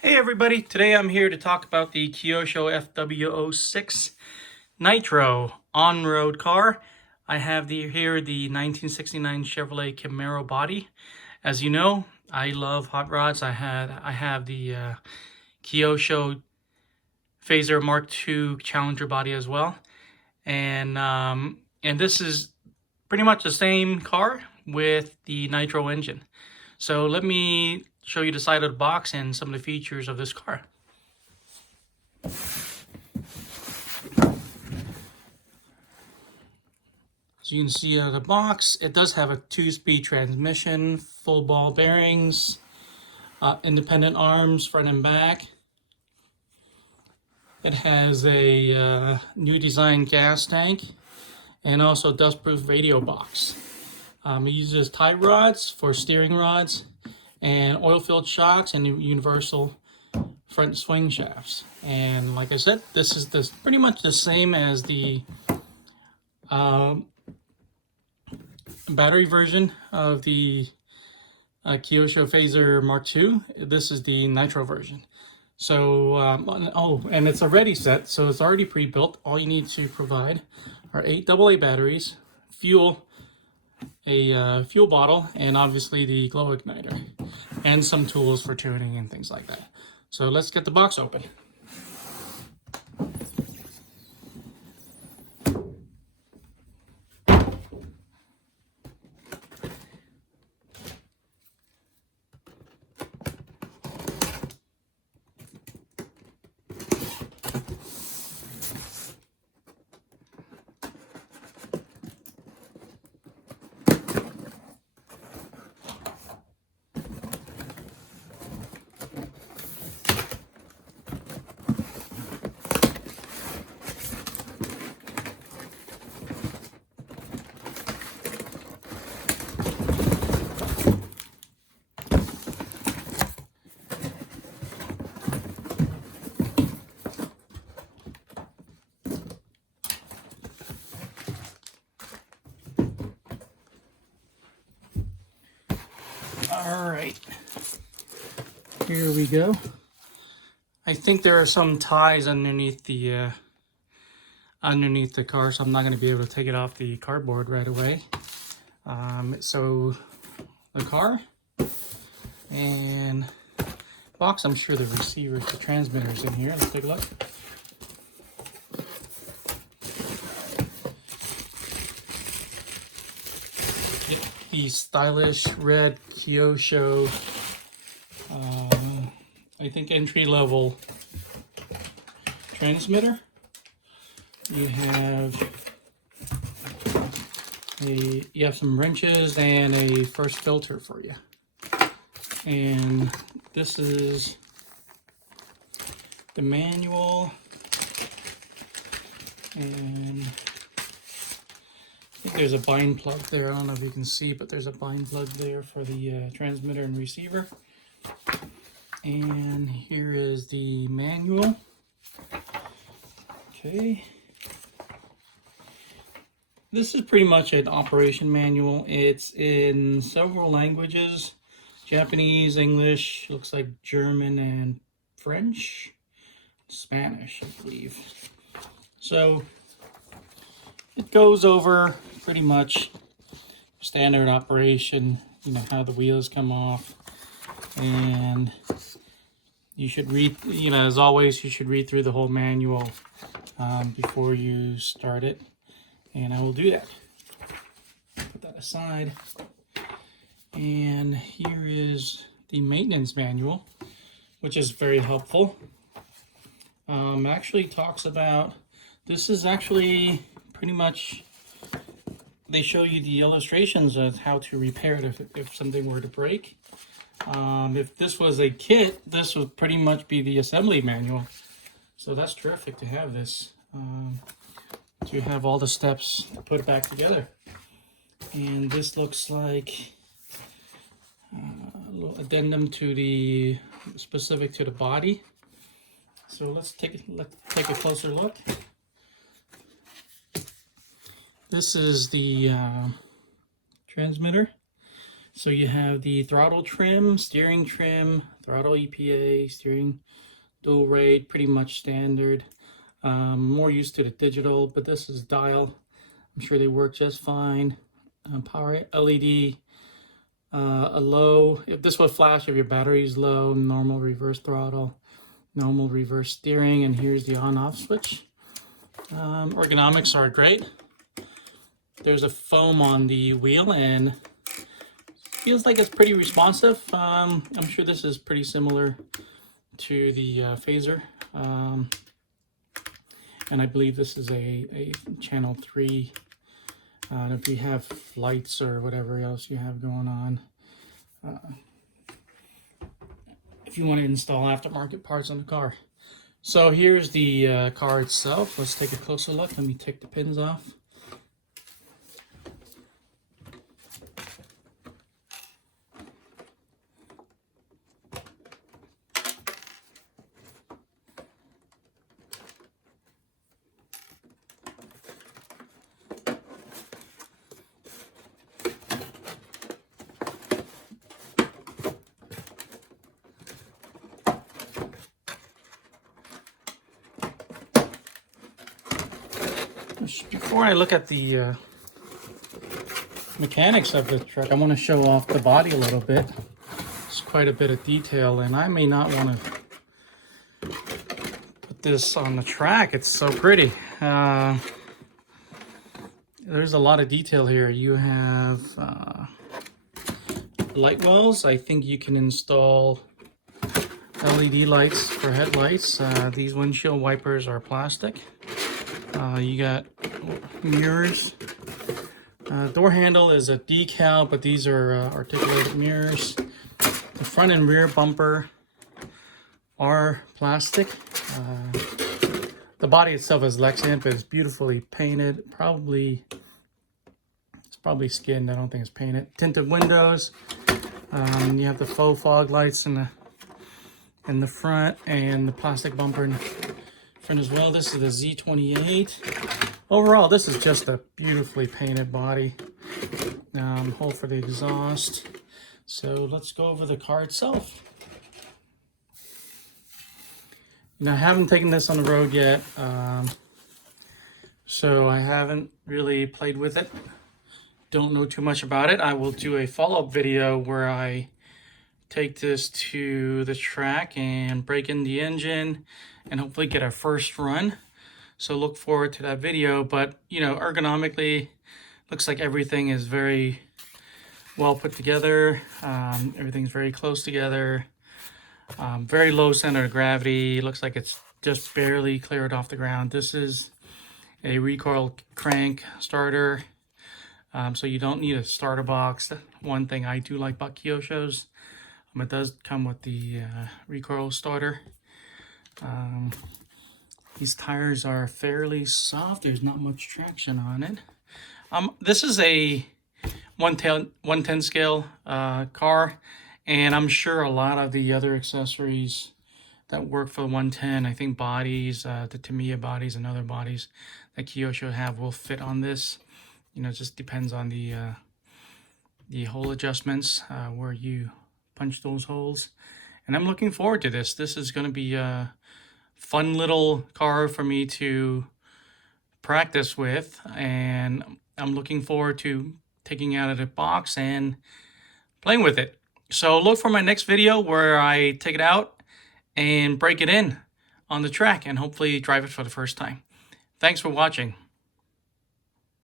Hey everybody, today I'm here to talk about the Kyosho FW-06 Nitro on-road car. I have here the 1969 Chevrolet Camaro body. As you know, I love hot rods. I have the Kyosho Phaser Mark II Challenger body as well. And this is pretty much the same car with the Nitro engine. So let me show you the side of the box and some of the features of this car. As you can see out of the box, it does have a 2-speed transmission, full ball bearings, independent arms front and back. It has a new design gas tank and also dust-proof radio box. It uses tie rods for steering rods and oil-filled shocks and universal front swing shafts. And like I said, this is pretty much the same as the battery version of the Kyosho Phaser Mark II. This is the Nitro version. So, and it's a ready set, so it's already pre-built. All you need to provide are 8 AA batteries, fuel, a fuel bottle, and obviously the glow igniter, and some tools for tuning and things like that. So let's get the box open. All right, here we go. I think there are some ties underneath the car, so I'm not going to be able to take it off the cardboard right away. So the car and box. I'm sure the receiver, the transmitter's in here. Let's take a look. The stylish red Kyosho, I think entry-level transmitter. You have some wrenches and a first filter for you. And this is the manual, and I think there's a bind plug there. I don't know if you can see, but there's a bind plug there for the transmitter and receiver. And here is the manual. Okay. This is pretty much an operation manual. It's in several languages: Japanese, English, looks like German and French, Spanish, I believe. So it goes over pretty much standard operation, you know, how the wheels come off. And you should read, you know, as always, you should read through the whole manual before you start it. And I will do that. Put that aside. And here is the maintenance manual, which is very helpful. Actually talks about, this is actually pretty much, they show you the illustrations of how to repair it if something were to break. If this was a kit, this would pretty much be the assembly manual. So that's terrific to have this, to have all the steps to put it back together. And this looks like a little addendum to the specific to the body. So let's take a closer look. This is the transmitter. So you have the throttle trim, steering trim, throttle EPA, steering dual rate, pretty much standard. More used to the digital, but this is dial. I'm sure they work just fine. Power LED, a low, if this would flash if your battery is low, normal reverse throttle, normal reverse steering, and here's the on-off switch. Ergonomics are great. There's a foam on the wheel and feels like it's pretty responsive. I'm sure this is pretty similar to the Phaser. And I believe this is a channel 3. If you have lights or whatever else you have going on. If you want to install aftermarket parts on the car. So here's the car itself. Let's take a closer look. Let me take the pins off. Before I look at the mechanics of the truck, I want to show off the body a little bit. It's quite a bit of detail, and I may not want to put this on the track. It's so pretty. There's a lot of detail here. You have light wells. I think you can install LED lights for headlights. These windshield wipers are plastic. You got mirrors. Door handle is a decal, but these are articulated mirrors. The front and rear bumper are plastic. The body itself is Lexan, but it's beautifully painted. It's probably skinned. I don't think it's painted. Tinted windows. You have the faux fog lights in the front, and the plastic bumper in the front as well. This is the Z28. Overall, this is just a beautifully painted body. Hole for the exhaust. So let's go over the car itself. Now, I haven't taken this on the road yet, so I haven't really played with it. Don't know too much about it. I will do a follow-up video where I take this to the track and break in the engine and hopefully get our first run. So look forward to that video. But, you know, ergonomically, looks like everything is very well put together. Everything's very close together. Very low center of gravity. Looks like it's just barely cleared off the ground. This is a recoil crank starter. So you don't need a starter box. One thing I do like about Kyosho's, it does come with the recoil starter. These tires are fairly soft. There's not much traction on it. This is a 110 scale car, and I'm sure a lot of the other accessories that work for 110, I think bodies, the Tamiya bodies and other bodies that Kyosho have will fit on this. You know, it just depends on the hole adjustments, where you punch those holes. And I'm looking forward to this. This is going to be a fun little car for me to practice with, and I'm looking forward to taking it out of the box and playing with it. So look for my next video where I take it out and break it in on the track and hopefully drive it for the first time. Thanks for watching.